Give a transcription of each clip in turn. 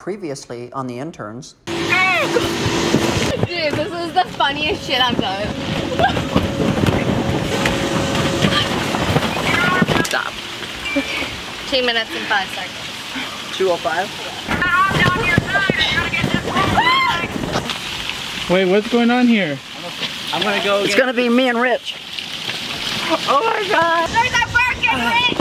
Previously on the Interns. Dude, this is the funniest shit I've done. Stop. 2 minutes and 5 seconds. 2:05? Wait, what's going on here? I'm gonna go. It's gonna be me and Rich. Oh my God! There's a fucking ring!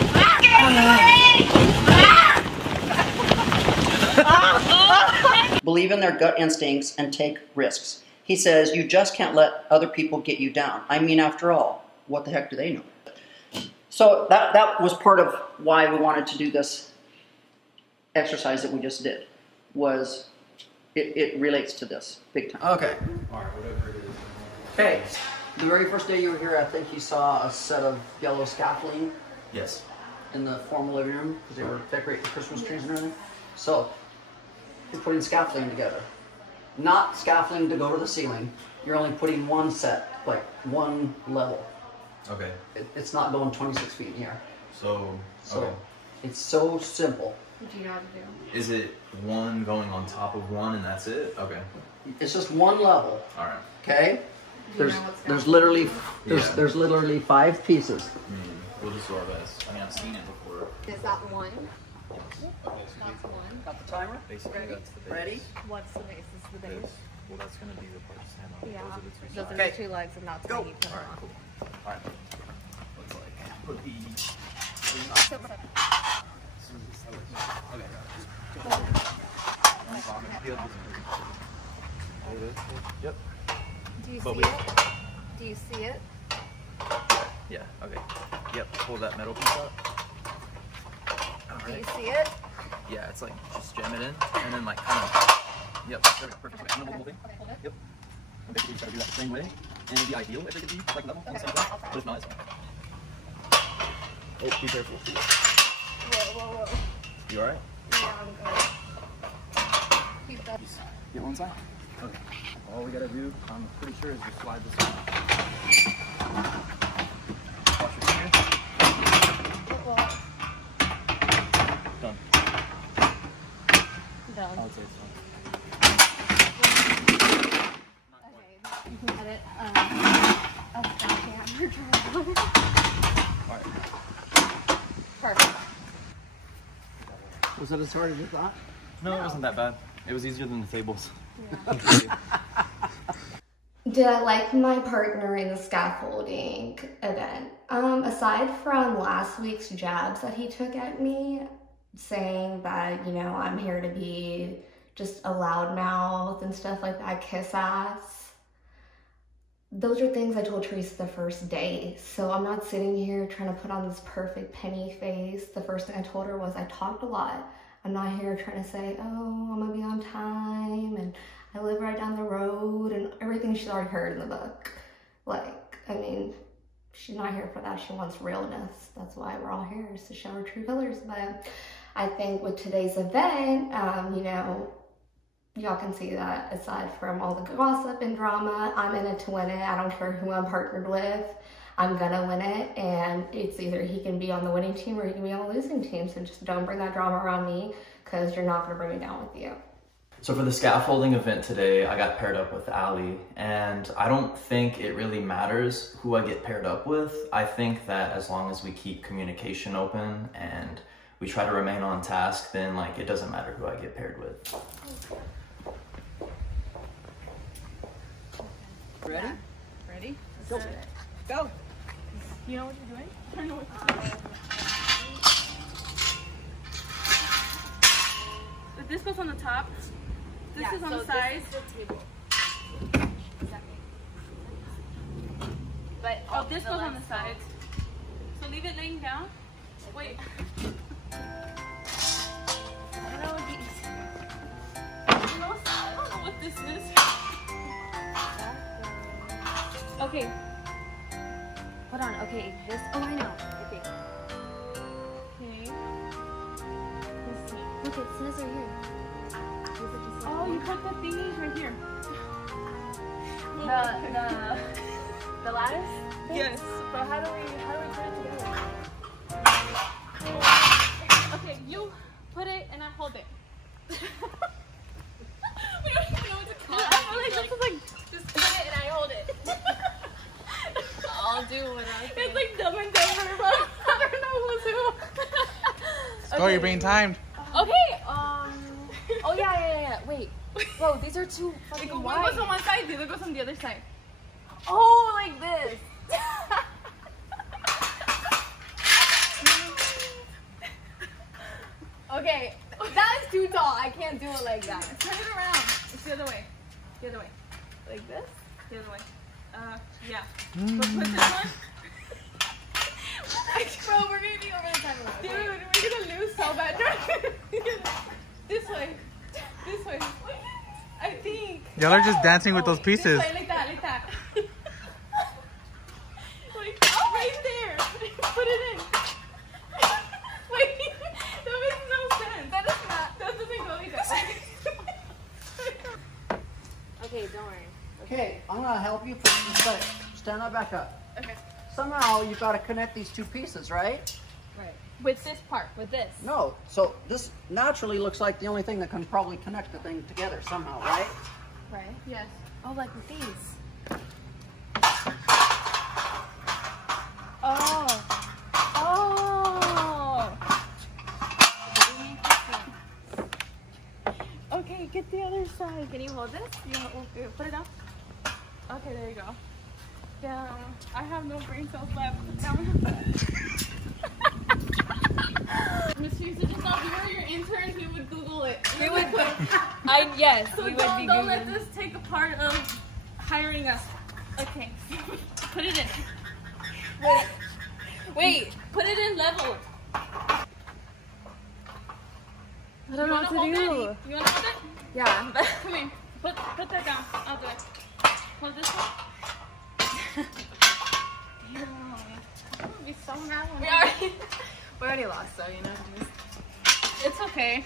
Believe in their gut instincts and take risks. He says you just can't let other people get you down. I mean, after all, what the heck do they know? So that was part of why we wanted to do this exercise that we just did. Was it relates to this big time. Okay. Alright, whatever it is. Okay. The very first day you were here, I think you saw a set of yellow scaffolding. Yes. In the formal living room because they were decorating Christmas trees and everything. So you're putting scaffolding together. Not scaffolding to go to the ceiling. You're only putting one set, like one level. Okay. It's not going 26 feet in the air. So okay. It's so simple. What do you know how to do? Is it one going on top of one and that's it? Okay. It's just one level. All right. Okay. There's literally 5 pieces. We'll just do our best. I mean, I've seen it before. Is that one? Yes. Okay, so That's one. Got the timer? basically that's the base. Ready? What's the base? This is the base. Well, that's gonna be the part to stand on. Yeah. Those are the two Those are sides. the 2 legs and that's Go. what you put All right, on. cool. All right. Looks like put the. Yep. Do you But see we- it? Do you see it? Yeah. Okay. Yep. Pull that metal piece up. All Do you right. see it? Yeah, it's like just jam it in and then like kind of. Yep. Perfect. And the whole thing. Yep. Okay, so we gotta do that the same way. And it'd be ideal if it could be like level on the same time. But if not, it's fine. Oh, be careful. Whoa. You alright? Yeah, I'm good. Keep that. Get one side. Okay. All we gotta do, I'm pretty sure, is just slide this one. Watch your finger. Done. I would say it's done. Okay, you can get it. Alright. Perfect. Was it as hard as you thought? No, it wasn't that bad. It was easier than the tables. Yeah. Did I like my partner in the scaffolding event? Aside from last week's jabs that he took at me, saying that, you know, I'm here to be just a loudmouth and stuff like that, kiss ass. Those are things I told Theresa the first day. So I'm not sitting here trying to put on this perfect penny face. The first thing I told her was I talked a lot. I'm not here trying to say, oh, I'm gonna be on time and I live right down the road and everything she's already heard in the book. Like, I mean, she's not here for that. She wants realness. That's why we're all here, is to show her true colors. But I think with today's event, you know, y'all can see that aside from all the gossip and drama, I'm in it to win it. I don't care who I'm partnered with. I'm gonna win it, and it's either he can be on the winning team or he can be on the losing team. So just don't bring that drama around me, because you're not gonna bring me down with you. So for the scaffolding event today, I got paired up with Allie, and I don't think it really matters who I get paired up with. I think that as long as we keep communication open and we try to remain on task, then like it doesn't matter who I get paired with. Ready? Yeah. Ready? Go. Go. You know what you're doing? I don't know what you're doing. If this goes on the top, this is on the side. This is the table. But Oh, this goes on the sides. So leave it laying down. Wait. I don't know what these. I don't know what this is. Okay. Hold on. Okay, this. Oh, I know. Okay. Okay. Let's see. Look, it says right here. Oh, you put the thingies right here. The lattice? Yes. But how do we put it together? Okay, you put it and I hold it. Go, you're being timed. Okay. Oh yeah. Wait. Bro, these are too fucking wide. One goes on one side, the other goes on the other side. Oh, like this. Okay, that is too tall. I can't do it like that. Turn it around. It's the other way. The other way. Like this? The other way. Yeah. Put this one. Bro, we're gonna be over the time. Dude, we're gonna lose so bad. This way. This way. I think. Y'all are just dancing with those pieces. This way, like that. Like, right there. Put it in. Wait, that makes no sense. That doesn't go like that. Okay, don't worry. Okay, I'm gonna help you for just a second. Stand up, back up. Okay. Somehow you've got to connect these two pieces, right? Right. With this part, with this. No. So this naturally looks like the only thing that can probably connect the thing together somehow, right? Right? Yes. Oh, like with these. Oh. Okay, get the other side. Can you hold this? You put it down. Okay, there you go. Down. I have no brain cells left. Down. Miss Theresa just thought we were your interns. We would Google it. We would. Yes. So we would be don't let this take a part of hiring us. Okay. Put it in. Wait. Put it in level. I don't know what to do. You wanna hold it? Yeah. Come here. Put that down. I'll do it. Hold this one. Damn. I'm gonna be so mad when we already lost, so you know. It's okay.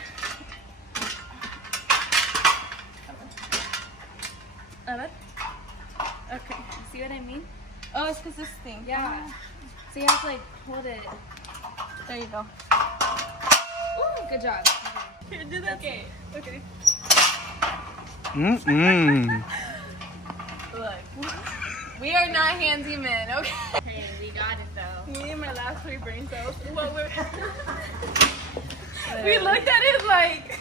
Okay. See what I mean? Oh, it's because this thing. Yeah. So you have to like hold it. There you go. Ooh, good job. Here, do that. Okay. Look, we are not handsy men, okay? Hey, we got it though. Me and my last 3 brain cells. Well, we looked at it like,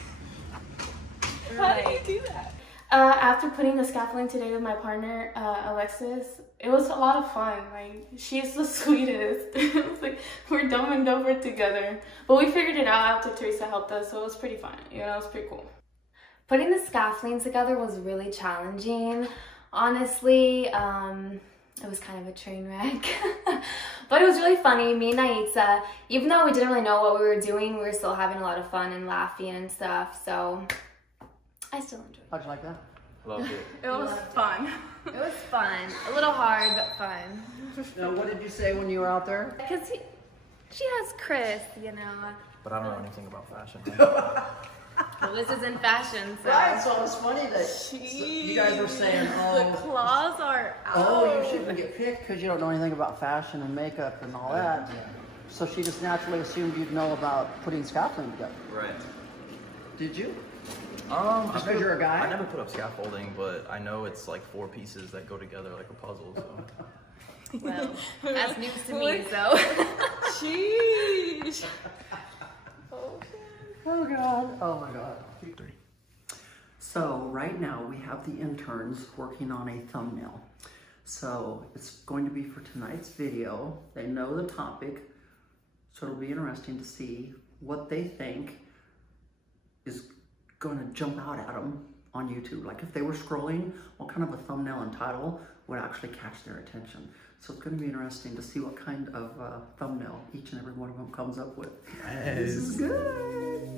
how did you do that? After putting the scaffolding today with my partner, Alexis, it was a lot of fun. Like, she's the sweetest. It was like, we're dumb and dumber together. But we figured it out after Theresa helped us, so it was pretty fun. You know, it was pretty cool. Putting the scaffolding together was really challenging. Honestly, it was kind of a train wreck. But it was really funny. Me and Naitza, even though we didn't really know what we were doing, we were still having a lot of fun and laughing and stuff. So I still enjoyed it. How'd you like that? Loved it. It was fun. It was fun. A little hard, but fun. Now, what did you say when you were out there? Because she has Chris, you know. But I don't know anything about fashion. Well, this isn't fashion, so. Right, so it's funny that you guys were saying, The claws are out. oh, you shouldn't get picked because you don't know anything about fashion and makeup and all that. So she just naturally assumed you'd know about putting scaffolding together. Right. Did you? Just because you're a guy? I never put up scaffolding, but I know it's like 4 pieces that go together like a puzzle, so. Well, that's news to me, so. Sheesh. Oh God. Oh my God. So right now we have the interns working on a thumbnail. So it's going to be for tonight's video. They know the topic, so it'll be interesting to see what they think is going to jump out at them on YouTube. Like if they were scrolling, what kind of a thumbnail and title would actually catch their attention. So it's going to be interesting to see what kind of thumbnail each and every one of them comes up with. Yes. This is good.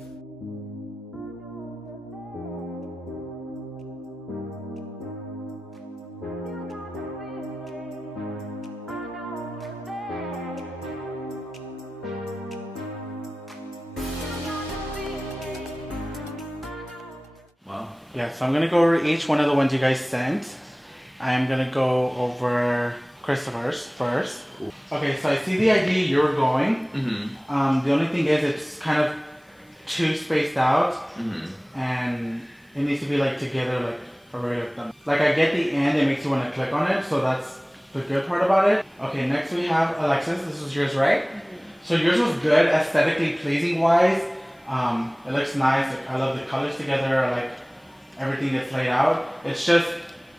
Yeah, so I'm gonna go over each one of the ones you guys sent. I'm gonna go over Christopher's first. Okay, so I see the idea you're going. The only thing is it's kind of too spaced out, and it needs to be like together, like a regular thumb. Like I get the end, it makes you want to click on it, so that's the good part about it. Okay, next we have Alexis. This is yours, right? So yours was good, aesthetically pleasing wise. It looks nice. Like, I love the colors together. I like everything that's laid out. It's just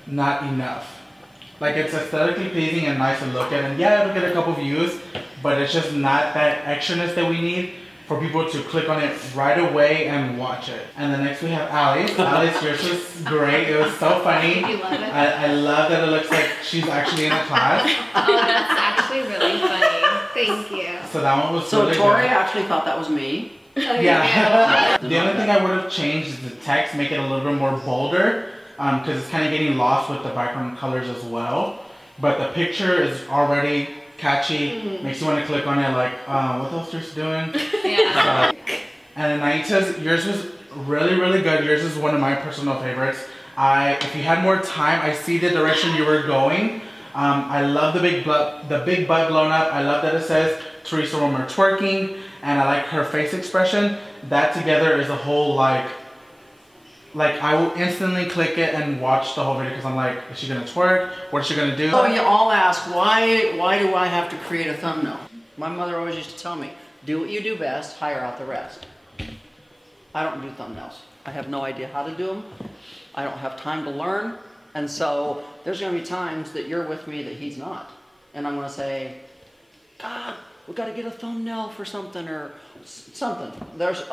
not enough. Like, it's aesthetically pleasing and nice to look at, and yeah, it'll get a couple views, but it's just not that extraness that we need for people to click on it right away and watch it. And then next we have Alice. Alice, yours was great. It was so funny. You love it? I love that it looks like she's actually in a class. Oh, that's actually really funny. Thank you. So that one was So really Tori good. actually thought that was me. Yeah. The only thing I would have changed is the text, make it a little bit more bolder, because it's kind of getting lost with the background colors as well. But the picture is already catchy, makes you want to click on it like, what else is doing? Yeah. And then Naita's, yours was really, really good. Yours is one of my personal favorites. If you had more time, I see the direction you were going. I love the big butt blown up. I love that it says Theresa Roemer twerking, and I like her face expression. That together is a whole like I will instantly click it and watch the whole video because I'm like, is she gonna twerk? What's she gonna do? So you all ask, why do I have to create a thumbnail? My mother always used to tell me, do what you do best, hire out the rest. I don't do thumbnails. I have no idea how to do them. I don't have time to learn. And so there's gonna be times that you're with me that he's not. And I'm gonna say, God, we gotta get a thumbnail for something or something. There's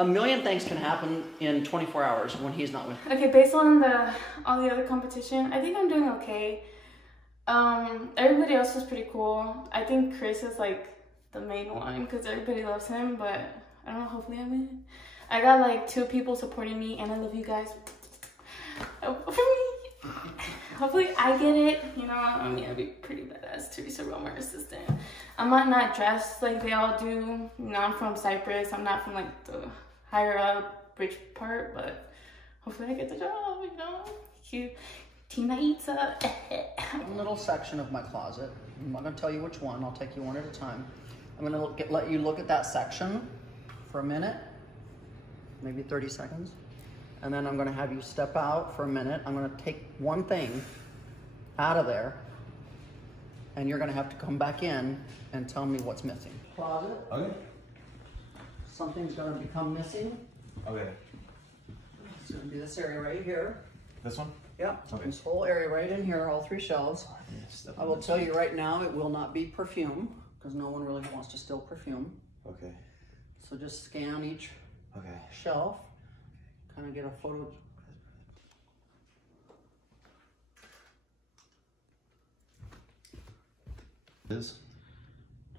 a million things can happen in 24 hours when he's not with me. Okay, based on all the other competition, I think I'm doing okay. Everybody else was pretty cool. I think Chris is like the main one because everybody loves him, but I don't know, hopefully I'm in. I got like 2 people supporting me, and I love you guys. Hopefully I get it. You know, I'm gonna be pretty badass Theresa Roemer assistant. I'm not dressed like they all do. You know, I'm from Cyprus. I'm not from like the higher up rich part, but hopefully I get the job, you know. Cute Tina Ita. One little section of my closet. I'm not gonna tell you which one. I'll take you one at a time. I'm gonna let you look at that section for a minute, maybe 30 seconds. And then I'm gonna have you step out for a minute. I'm gonna take one thing out of there, and you're gonna have to come back in and tell me what's missing. Closet. Okay. Something's gonna become missing. Okay. It's gonna be this area right here. This one? Yep. Okay. This whole area right in here, all 3 shelves. I will tell you right now, it will not be perfume, because no one really wants to steal perfume. Okay. So just scan each shelf, kind of get a photo. This?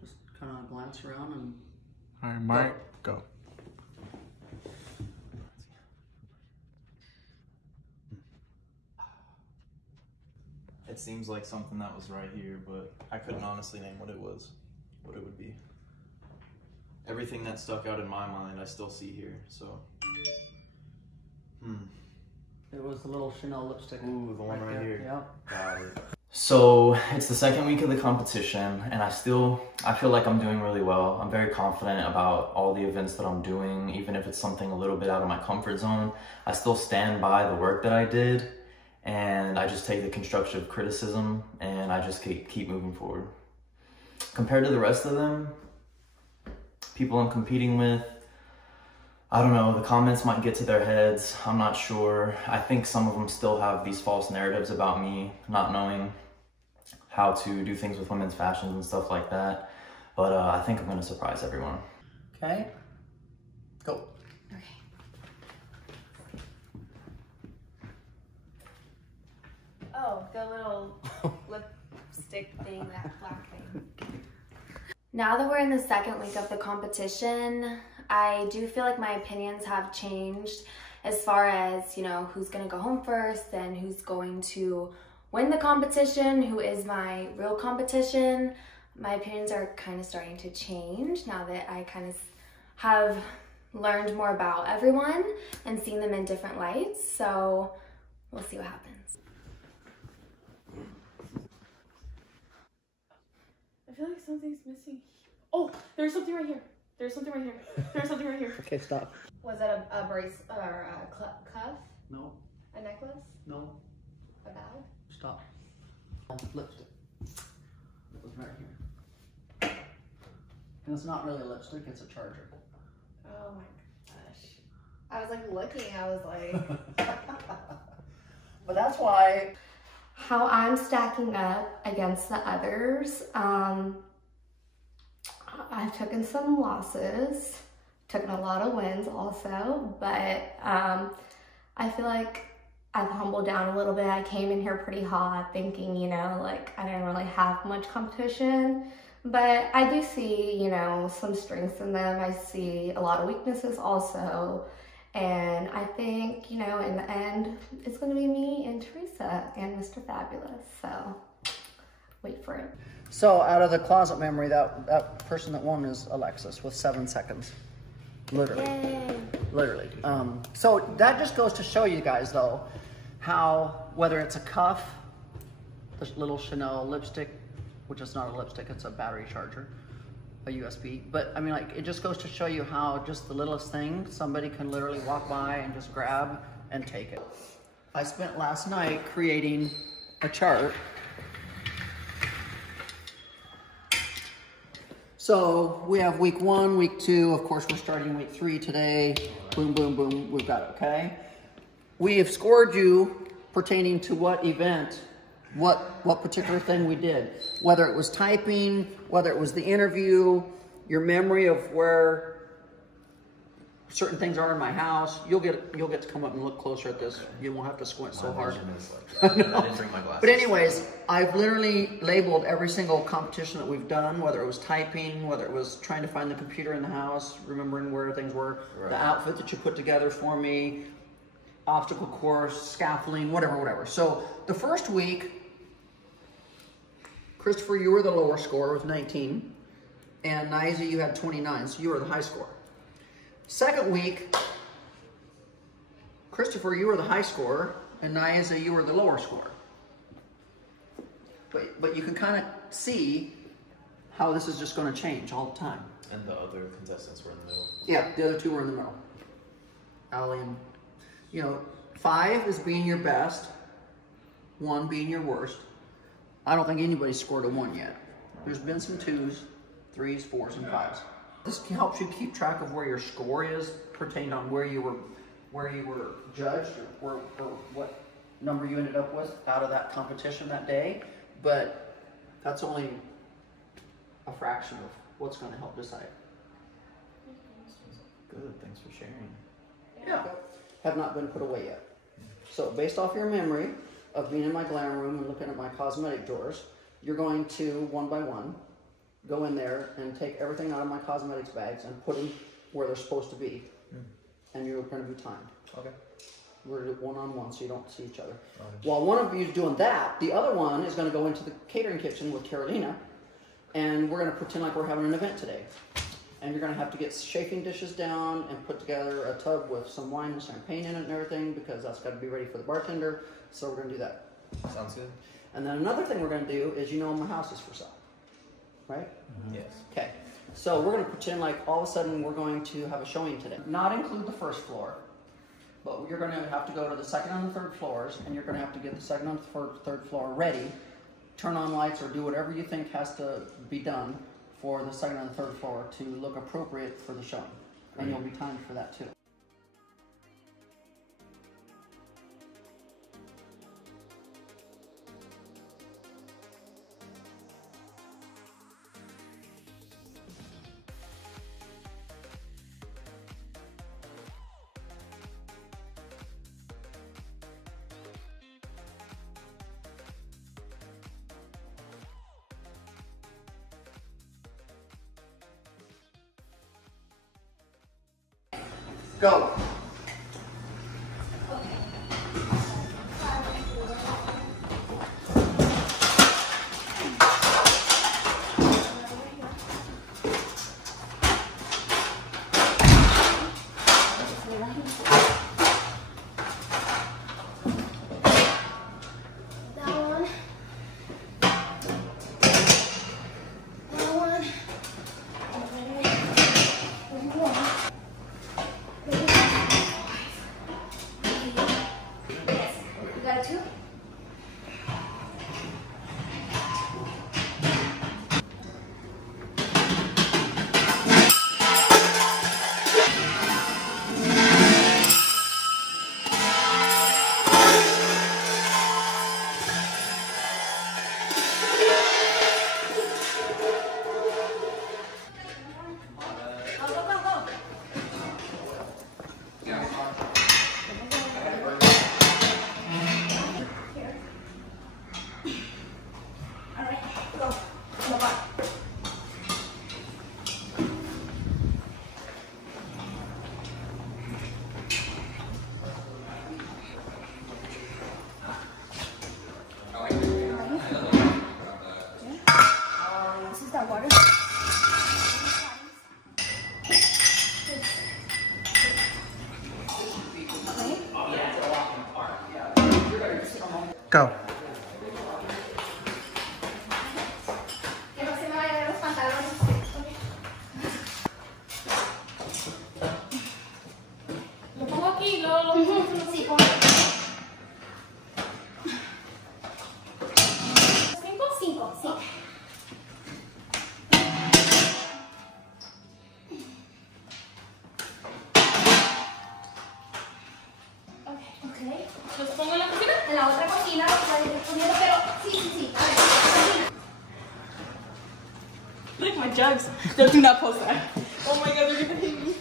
Just kind of glance around and... All right, Mark, go. It seems like something that was right here, but I couldn't honestly name what it was, what it would be. Everything that stuck out in my mind, I still see here, so. It was the little Chanel lipstick. Ooh, the one right here. Yep. Got it. So it's the second week of the competition, and I feel like I'm doing really well. I'm very confident about all the events that I'm doing, even if it's something a little bit out of my comfort zone. I still stand by the work that I did, and I just take the constructive criticism, and I just keep moving forward. Compared to the rest of them, people I'm competing with, I don't know, the comments might get to their heads. I'm not sure. I think some of them still have these false narratives about me, not knowing how to do things with women's fashions and stuff like that. But I think I'm gonna surprise everyone. Okay. Go. Okay. Oh, the little lipstick thing, that black thing. Now that we're in the second week of the competition, I do feel like my opinions have changed as far as, you know, who's gonna go home first and who's going to win the competition, who is my real competition. My opinions are kind of starting to change now that I kind of have learned more about everyone and seen them in different lights. So we'll see what happens. I feel like something's missing. Oh, there's something right here. There's something right here. There's something right here. Okay, stop. Was that a brace or a cuff? No. A necklace? No. A bag? Stop. Lipstick. It was right here. And it's not really a lipstick, it's a charger. Oh my gosh. I was like looking, I was like... But that's why... How I'm stacking up against the others, I've taken some losses, taken a lot of wins also, but I feel like I've humbled down a little bit. I came in here pretty hot thinking, you know, like I didn't really have much competition, but I do see, you know, some strengths in them. I see a lot of weaknesses also. And I think, you know, in the end, it's going to be me and Theresa and Mr. Fabulous. So wait for it. So out of the closet memory, that person that won is Alexis with 7 seconds. Literally. Yay. Literally. So that just goes to show you guys, though, how whether it's a cuff, this little Chanel lipstick, which is not a lipstick, it's a battery charger, a USB. But I mean, like, it just goes to show you how just the littlest thing, somebody can literally walk by and just grab and take it. I spent last night creating a chart. So we have week 1, week 2, of course we're starting week 3 today. Boom, boom, boom, we've got it, okay? We have scored you pertaining to what event, what particular thing we did. Whether it was typing, whether it was the interview, your memory of where certain things are in my house. You'll get to come up and look closer at this. You won't have to squint so hard. I didn't bring my glasses. But anyways, I've literally labeled every single competition that we've done, whether it was typing, whether it was trying to find the computer in the house, remembering where things were, the outfit that you put together for me, obstacle course, scaffolding, whatever. So the first week, Christopher, you were the lower score with 19, and Niza, you had 29, so you were the high score. Second week, Christopher, you were the high scorer, and Niza, you were the lower scorer. But you can kind of see how this is just going to change all the time. And the other contestants were in the middle. Yeah, the other 2 were in the middle. Allie and, you know, 5 is being your best, 1 being your worst. I don't think anybody's scored a 1 yet. There's been some 2s, 3s, 4s, and 5s. This helps you keep track of where your score is pertained on where you were judged or what number you ended up with out of that competition that day. But that's only a fraction of what's going to help decide. Good, thanks for sharing. Yeah, have not been put away yet. So based off your memory of being in my glam room and looking at my cosmetic drawers, you're going to, one by one, go in there and take everything out of my cosmetics bags and put them where they're supposed to be. And you're going to be timed. Okay. We're going to do one-on-one so you don't see each other. While one of you is doing that, the other one is going to go into the catering kitchen with Carolina, and we're going to pretend like we're having an event today. And you're going to have to get chafing dishes down and put together a tub with some wine and champagne in it and everything, because that's got to be ready for the bartender. So we're going to do that. Sounds good. And then another thing we're going to do is, you know, my house is for sale. Right? Yes. Okay. So we're going to pretend like all of a sudden we're going to have a showing today. Not include the first floor, but you're going to have to go to the second and the third floors, and you're going to have to get the second and third floor ready, turn on lights, or do whatever you think has to be done for the second and the third floor to look appropriate for the showing. And you'll be timed for that too. Go. Go. ¿Los pongo en la cocina? En la otra cocina, pero sí. Look, my jugs. Do not post that. Oh my god, they're gonna hate me.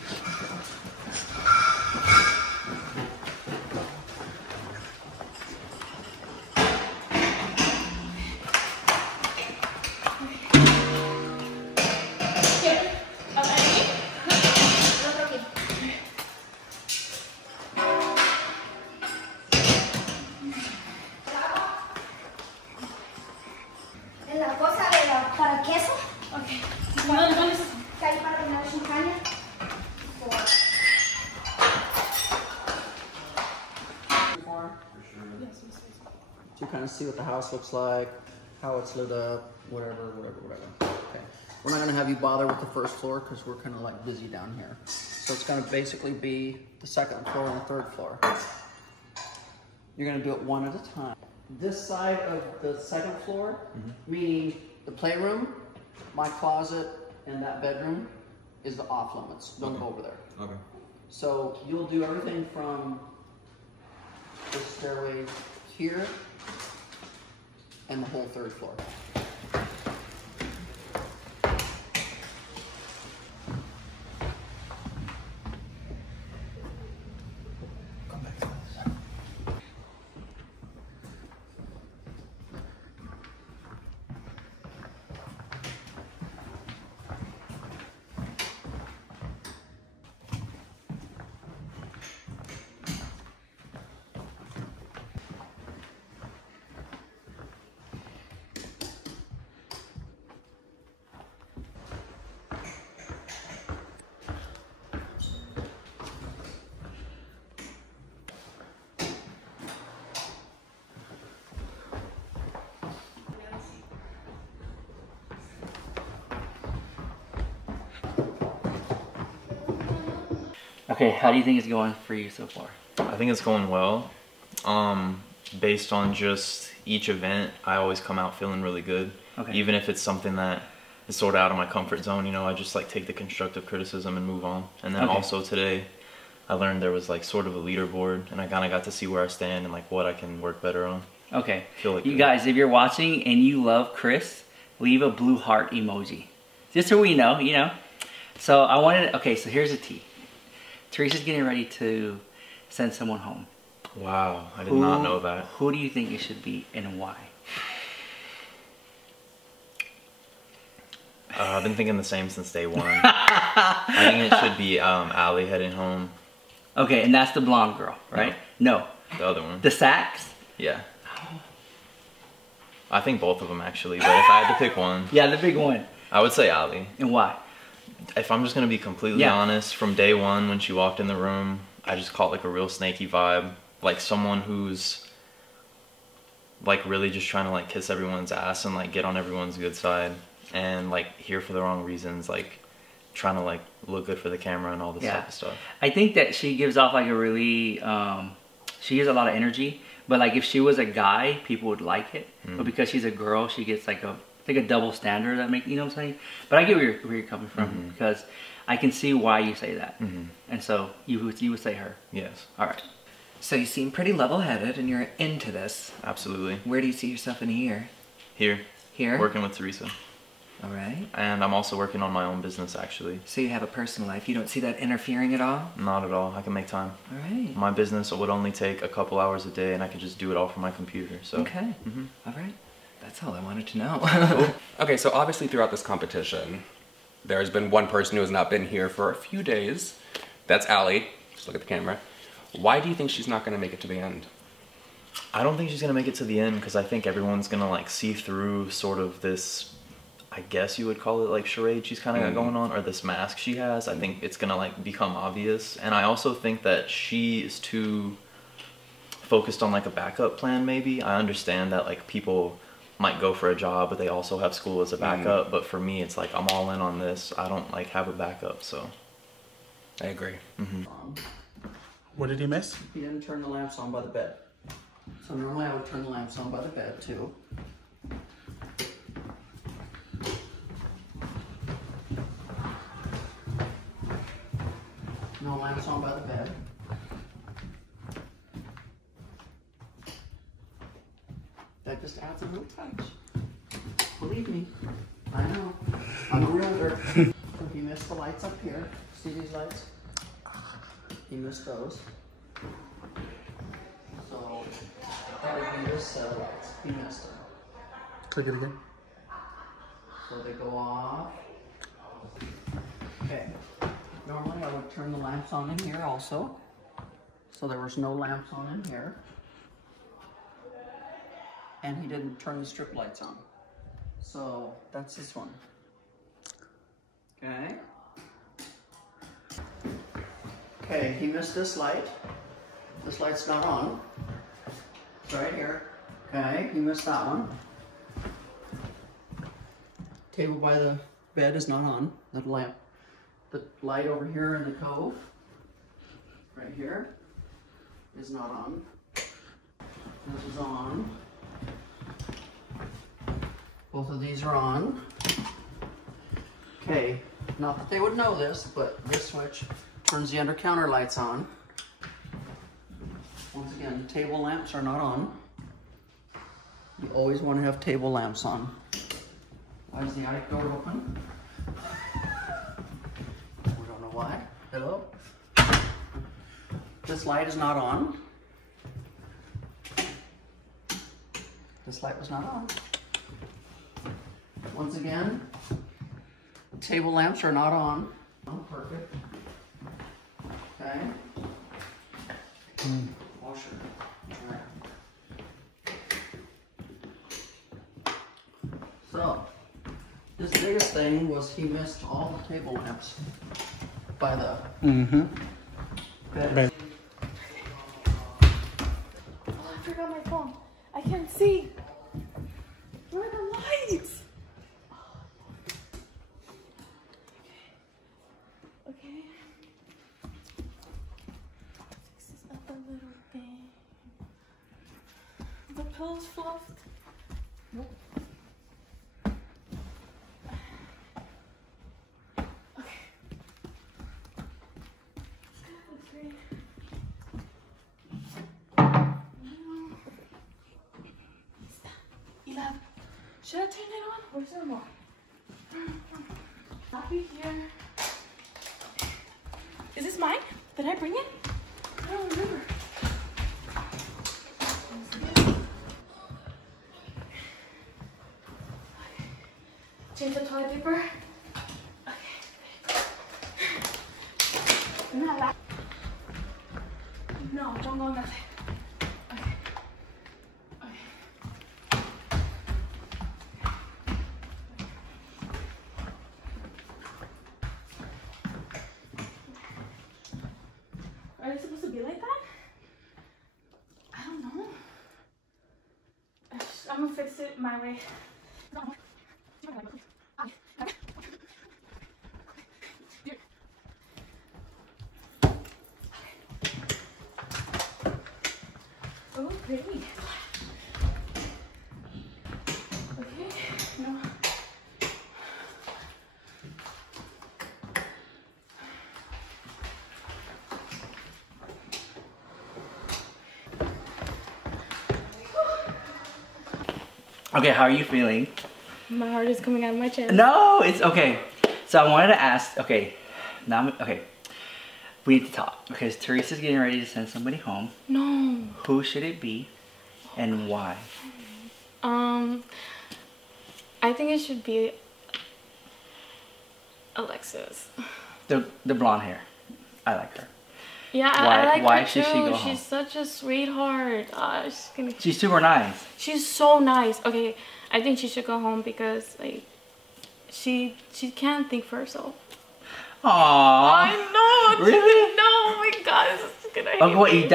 Para queso. Okay. ¿Dónde es? Ahí para poner la champaña. To kind of see what the house looks like, how it's lit up, whatever. Okay. We're not going to have you bother with the first floor because we're kind of like busy down here. So it's going to basically be the second floor and the third floor. You're going to do it one at a time. This side of the second floor, meaning the playroom, my closet, and that bedroom is the off limits. Don't go over there. Okay. So you'll do everything from the stairway here and the whole third floor. Okay, how do you think it's going for you so far? I think it's going well. Based on just each event, I always come out feeling really good. Okay. Even if it's something that is sort of out of my comfort zone, you know, I just like take the constructive criticism and move on. And then also today, I learned there was like sort of a leaderboard, and I kind of got to see where I stand and like what I can work better on. Okay. Feel like you guys, if you're watching and you love Chris, leave a blue heart emoji. Just so we know, you know. So I wanted, okay, so here's the tea. Theresa's getting ready to send someone home. Wow, I did not know that. Who do you think it should be and why? I've been thinking the same since day one. I think it should be Allie heading home. Okay, and that's the blonde girl, right? No. The other one. The Sacks? Yeah. I think both of them actually, but if I had to pick one. Yeah, the big one. I would say Allie. And why? If I'm just gonna be completely honest, from day one when she walked in the room, I just caught like a real snaky vibe. Like someone who's like really just trying to like kiss everyone's ass and like get on everyone's good side and like here for the wrong reasons, like trying to like look good for the camera and all this type of stuff. I think that she gives off like a really, she gives a lot of energy, but like if she was a guy, people would like it. But because she's a girl, she gets like a double standard that make, you know what I'm saying? But I get where you're coming from because I can see why you say that. And so you would say her. Yes. All right. So you seem pretty level-headed and you're into this. Absolutely. Where do you see yourself in a year? Here. Here? Working with Theresa. All right. And I'm also working on my own business actually. So you have a personal life. You don't see that interfering at all? Not at all. I can make time. All right. My business would only take a couple hours a day and I could just do it all from my computer. So. Okay. All right. That's all I wanted to know. Okay, so obviously throughout this competition, there's been one person who has not been here for a few days. That's Allie. Just look at the camera. Why do you think she's not going to make it to the end? I don't think she's going to make it to the end because I think everyone's going to like see through sort of this, I guess you would call it like charade she's kind of got going on, or this mask she has. I think it's going to like become obvious. And I also think that she is too focused on like a backup plan maybe. I understand that like people might go for a job, but they also have school as a backup. But for me, it's like I'm all in on this. I don't like have a backup, so. I agree. What did he miss? He didn't turn the lamps on by the bed. So normally I would turn the lamps on by the bed too. No lamps on by the bed. That just adds a little touch. Believe me, I know. I'm a realtor. So he missed the lights up here. See these lights? He missed those. So that would be this set of lights. He missed them. Click it again. So they go off. Okay. Normally I would turn the lamps on in here also. So there was no lamps on in here. And he didn't turn the strip lights on. So that's this one. Okay. Okay, he missed this light. This light's not on. It's right here. Okay, he missed that one. Table by the bed is not on. The lamp. The light over here in the cove, right here, is not on. This is on. Both of these are on. Okay, not that they would know this, but this switch turns the under counter lights on. Once again, table lamps are not on. You always want to have table lamps on. Why is the attic door open? We don't know why. Hello? This light is not on. This light was not on. Once again, table lamps are not on. Oh, perfect. Okay. Washer. All right. So, his biggest thing was he missed all the table lamps by the bed. Oh, I forgot my phone. I can't see. Where are the lights? Okay. This is up a little bit. The pillow's fluffed. Nope. Okay. That's great. Should I turn it on? Where's the remote? I'll be here. Is this mine? Did I bring it? I don't remember. Change the toilet paper. Okay. Not that. No, don't go on that side. Are they supposed to be like that? I don't know. I'm gonna fix it my way. Oh, pretty. Okay, no. Okay, how are you feeling? My heart is coming out of my chest. No, it's okay. So I wanted to ask, okay, we need to talk because Teresa's getting ready to send somebody home. No. Who should it be and why? I think it should be Alexis. The blonde hair. I like her. Yeah, Why- I like why her should too. she go home? She's such a sweetheart. She's super nice. She's so nice. Okay, I think she should go home because like she can't think for herself. Aww. I know. Really? No, oh my God, a good idea. Okay, wait,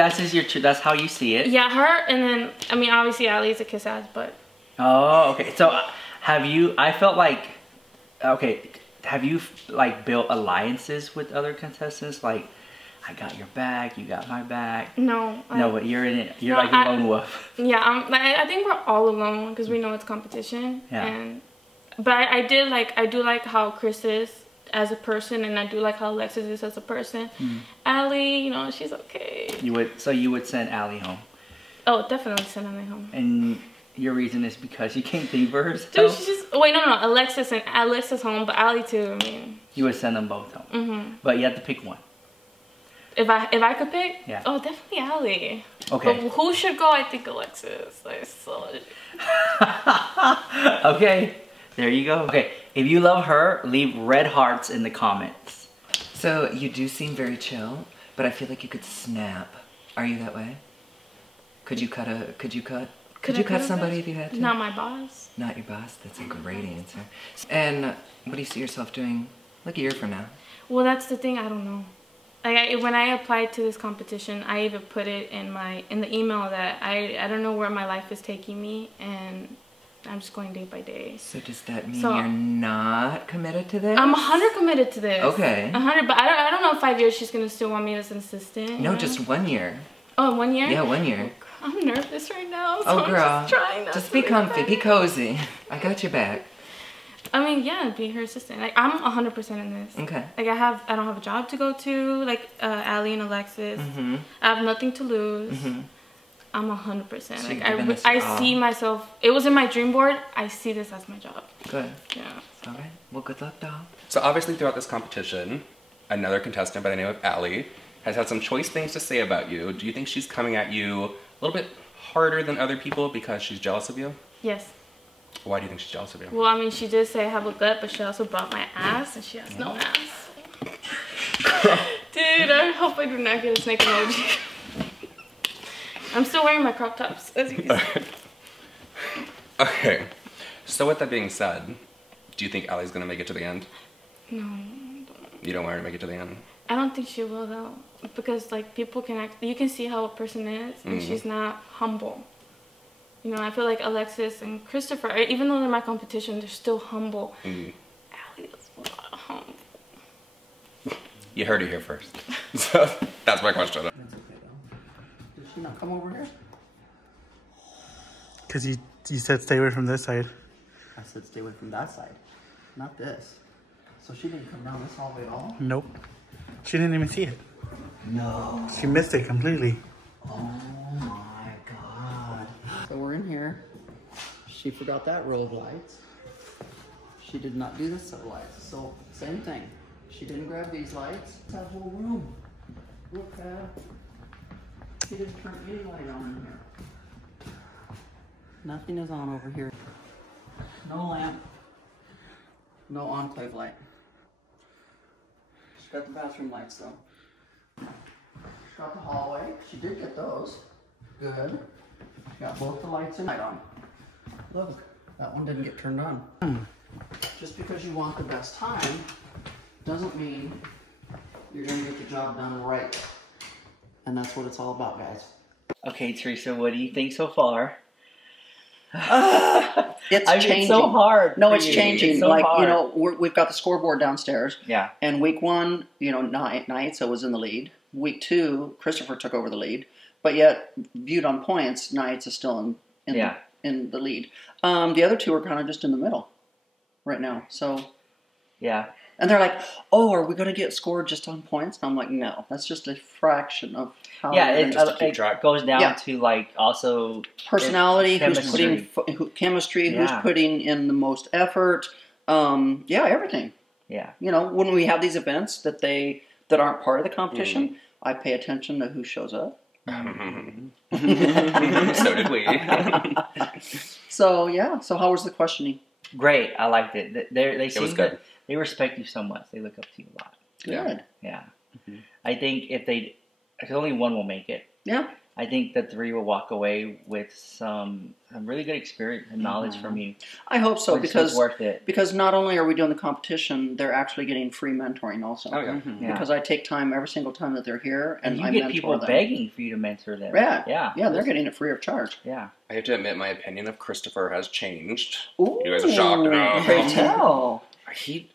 that's how you see it? Yeah, her, and then, I mean, obviously Allie's a kiss ass, but. Oh, okay. So, I felt like, okay, have you, like, built alliances with other contestants? Like, I got your back, you got my back. No. No, but you're in it. You're like a lone wolf. Yeah, I think we're all alone because we know it's competition. Yeah. But I do like how Chris is as a person, and I do like how Alexis is as a person. Allie, you know, she's okay. You would send Allie home. Oh, definitely send Allie home. And your reason is because you can't think for herself? Dude, she's just, wait, no, Alexis home, but Allie too, I mean. You would send them both home. But you have to pick one. If I could pick? Yeah. Oh, definitely Allie. Okay. But who should go? I think Alexis. Like, so. Okay. There you go. Okay. If you love her, leave red hearts in the comments. So you do seem very chill, but I feel like you could snap. Are you that way? Could you cut somebody if you had to? Not my boss. Not your boss? That's a great answer. And what do you see yourself doing like a year from now? Well, that's the thing. I don't know. Like when I applied to this competition, I even put it in the email that I don't know where my life is taking me, and I'm just going day by day. So does that mean you're not committed to this? I'm 100 committed to this. Okay. 100, but I don't know if 5 years she's gonna still want me as an assistant. No, just 1 year. Oh, 1 year? Yeah, 1 year. I'm nervous right now. So oh, girl. I'm just trying not just to be comfy, be cozy. I got your back. I mean, yeah, be her assistant. Like, I'm 100% in this. Okay. Like, I don't have a job to go to, like Allie and Alexis. I have nothing to lose. I'm 100%. So like, I see myself. It was in my dream board. I see this as my job. Good. Yeah. All right. Well, good luck, doll. So obviously throughout this competition, another contestant by the name of Allie has had some choice things to say about you. Do you think she's coming at you a little bit harder than other people because she's jealous of you? Yes. Why do you think she's jealous of you? Well, I mean, she did say I have a gut, but she also brought my ass, and she has no ass. Dude, I hope I do not get a snake emoji. I'm still wearing my crop tops, as you can see. Okay. So with that being said, do you think Allie's gonna make it to the end? No, I don't. You don't want her to make it to the end? I don't think she will, though. Because, like, people can act, you can see how a person is, and she's not humble. You know, I feel like Alexis and Christopher, even though they're my competition, they're still humble. Allie is not humble. You heard it here first. So that's my question. Did she not come over here? Because you said stay away from this side. I said stay away from that side, not this. So she didn't come down this hallway at all? Nope. She didn't even see it. No. She missed it completely. Oh my God. So we're in here. She forgot that row of lights. She did not do this set of lights. So same thing. She didn't grab these lights. That whole room. Look at. She didn't turn any light on in here. Nothing is on over here. No lamp. No enclave light. She got the bathroom lights though. She got the hallway. She did get those. Good. She got both the lights and light on. Look, that one didn't get turned on. Just because you want the best time doesn't mean you're gonna get the job done right. And that's what it's all about, guys. Okay, Theresa, what do you think so far? It's changing. It's so hard. No, it's changing. It's so like, hard. you know, we've got the scoreboard downstairs. Yeah. And week 1, you know, Nights, I was in the lead. Week 2, Christopher took over the lead. But yet, viewed on points, Nights is still in the lead. The other 2 are kind of just in the middle right now. So. Yeah. And they're like, oh, are we going to get scored just on points? And I'm like, no, that's just a fraction of how. Yeah, it goes down to like also personality, who's putting chemistry, who's putting in the most effort. Everything. Yeah. You know, when we have these events that aren't part of the competition, I pay attention to who shows up. So did we. So yeah. So how was the questioning? Great. I liked it. It was good. They respect you so much. They look up to you a lot. Good. Yeah. I think if only one will make it. Yeah. I think the three will walk away with some really good experience and knowledge from you. I hope so, because it's worth it. Because not only are we doing the competition, they're actually getting free mentoring also. Oh, yeah. Yeah. Because I take time every single time that they're here, and you I get mentor people them. begging for you to mentor them. Yeah, they're getting it free of charge. Yeah. I have to admit, my opinion of Christopher has changed. Ooh, You guys are shocked. Pray tell. He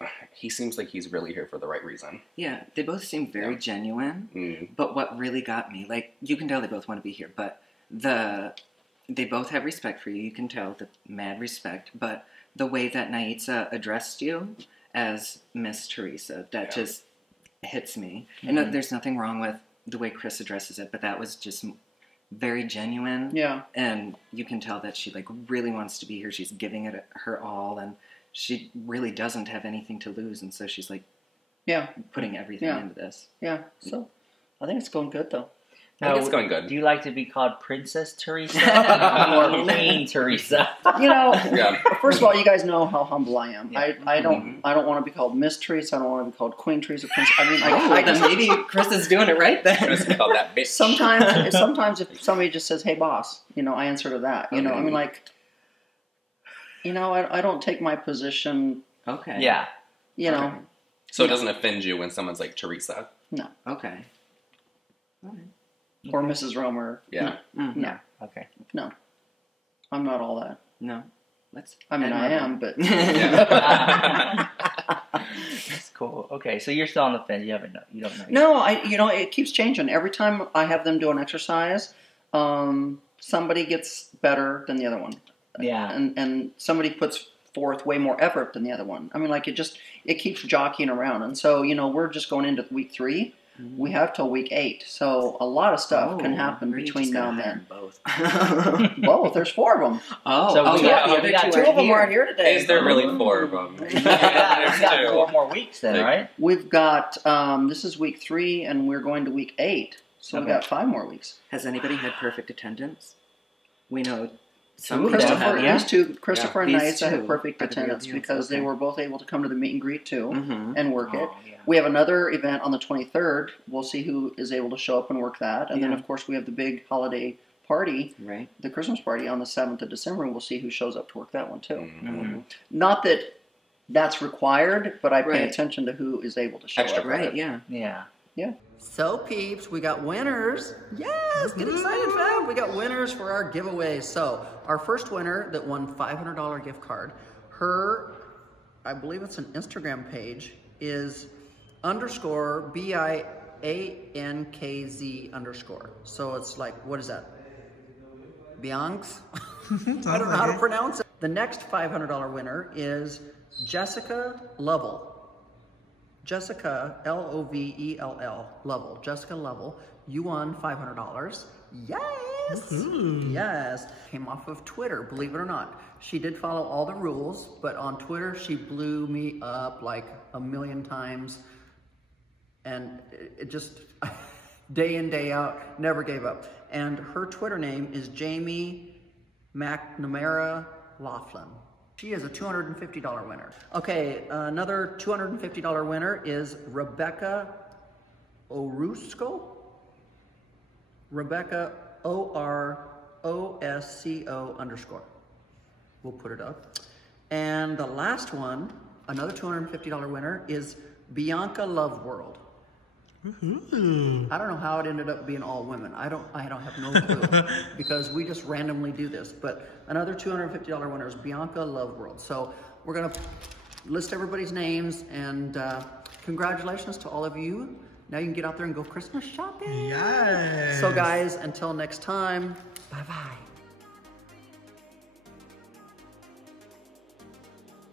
seems like he's really here for the right reason. Yeah, they both seem very genuine. But what really got me, like, you can tell they both want to be here, but they both have respect for you. You can tell the mad respect. But the way that Naitza addressed you as Miss Theresa, that just hits me. And there's nothing wrong with the way Chris addresses it, but that was just very genuine. Yeah. And you can tell that she, like, really wants to be here. She's giving it her all, and she really doesn't have anything to lose, and so she's like, putting everything into this. Yeah. So I think it's going good though. I think it's going good. Do you like to be called Princess Theresa or Queen Theresa? First of all, you guys know how humble I am. Yeah. I don't want to be called Miss Theresa. I don't want to be called Queen Theresa. I mean, then maybe Chris is doing it right then. Chris called that bitch. Sometimes if somebody just says, "Hey, boss," I answer to that. I mean, like. I don't take my position. Okay. Yeah. Okay. So it doesn't offend you when someone's like Theresa? No. Okay. All right. Or Mrs. Roemer. Yeah. No. Okay. No. I'm not all that. No. I am, but. That's cool. Okay, so you're still on the fence. You don't know. No, it keeps changing. Every time I have them do an exercise, somebody gets better than the other one. Yeah. And somebody puts forth way more effort than the other one. I mean, like, it keeps jockeying around. And so, we're just going into week 3. We have till week 8. So a lot of stuff can happen between now and then. Both. Both. There's 4 of them. We got 2 of them aren't here today. Is there really 4 of them? We got 4 more weeks then, right? We've got, this is week 3, and we're going to week 8. So we've got 5 more weeks. Has anybody had perfect attendance? We know... Christopher and Naitza had perfect attendance because they were both able to come to the meet and greet too and work it. Yeah. We have another event on the 23rd. We'll see who is able to show up and work that. And then, of course, we have the big holiday party, the Christmas party on the 7th of December, and we'll see who shows up to work that one too. Not that that's required, but I pay attention to who is able to show up. Right, yeah. So, peeps, we got winners. Yes, get excited, fam. We got winners for our giveaways. So, our first winner that won $500 gift card, I believe it's an Instagram page, is _BIANKZ_. So, it's like, what is that? Bianx? I don't know how to pronounce it. The next $500 winner is Jessica Lovell. Jessica, Lovell, Lovell. Jessica Lovell, you won $500. Yes! Yes. Came off of Twitter, believe it or not. She did follow all the rules, but on Twitter, she blew me up like a million times. And it just, day in, day out, never gave up. And her Twitter name is Jamie McNamara Laughlin. She is a $250 winner. Okay, another $250 winner is Rebecca Orusco. Rebecca OROSCO_. We'll put it up. And the last one, another $250 winner, is Bianca Love World. I don't know how it ended up being all women. I don't have no clue because we just randomly do this. But another $250 winner is Bianca Love World. So we're gonna list everybody's names and congratulations to all of you. Now you can get out there and go Christmas shopping. Yes. So guys, until next time, bye bye.